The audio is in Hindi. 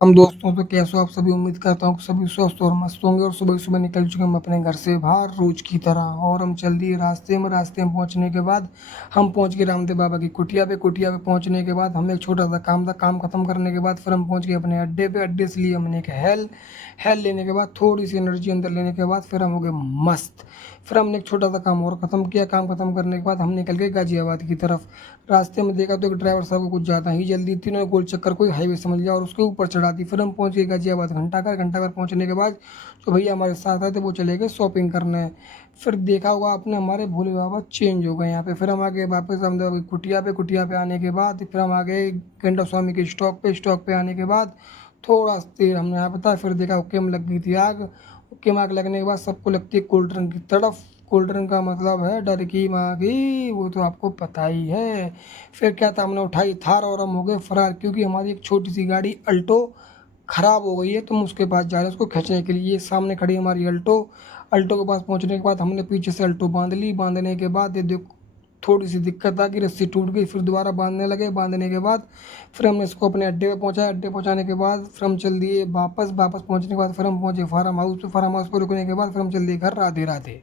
हम दोस्तों तो कैसे हो आप सभी। उम्मीद करता हूँ कि सभी स्वस्थ और मस्त होंगे और सुबह सुबह निकल चुके हम अपने घर से बाहर रोज की तरह। और हम चल दिए रास्ते में पहुंचने के बाद हम पहुंच गए रामदेव बाबा की कुटिया पे पहुंचने के बाद हमें एक छोटा सा काम था। काम खत्म करने के बाद फिर हम पहुंच गए अपने अड्डे पे। अड्डे से लिए हमने एक हेल लेने के बाद थोड़ी सी एनर्जी अंदर लेने के बाद फिर हम हो गए मस्त। फिर हमने एक छोटा सा काम और खत्म किया। काम खत्म करने के बाद हम निकल गए गाजियाबाद की तरफ। रास्ते में देखा तो एक ड्राइवर साहब को कुछ ज़्यादा ही जल्दी थी। उन्होंने गोल चक्कर कोई हाईवे समझ लिया और उसके ऊपर चढ़ा दी। फिर हम पहुंच गए गाजियाबाद घंटा घर पहुंचने के बाद जो भैया हमारे साथ आए थे वो चले गए शॉपिंग करने। फिर देखा होगा आपने हमारे भोले बाबा चेंज हो गए यहाँ पे। फिर हम आ गए वापस हम कुटिया पे आने के बाद फिर हम आ गए गंडा स्वामी के स्टॉक पे आने के बाद थोड़ा देर हमने यहाँ बताया। फिर देखा ओके में लग गई थी आग। ओके में आग लगने के बाद सबको लगती है कोल्ड ड्रिंक की तरफ। कोल्ड ड्रिंक का मतलब है डर की मागी, वो तो आपको पता ही है। फिर क्या था, हमने उठाई थार और हम हो गए फरार क्योंकि हमारी एक छोटी सी गाड़ी अल्टो ख़राब हो गई है। तो हम उसके पास जा रहे हैं उसको खींचने के लिए। ये सामने खड़ी है हमारी अल्टो। अल्टो के पास पहुंचने के बाद हमने पीछे से अल्टो बांध ली। बांधने के बाद ये देखो थोड़ी सी दिक्कत आ गई, रस्सी टूट गई। फिर दोबारा बांधने लगे। बांधने के बाद फिर हमने इसको अपने अड्डे पे पहुंचाया। अड्डे पहुंचाने के बाद फिर हम चल दिए वापस। वापस पहुंचने के बाद फिर हम पहुंचे फार्म हाउस पे। फार्म हाउस पर रुकने के बाद फिर हम चल दिए घर। राधे राधे।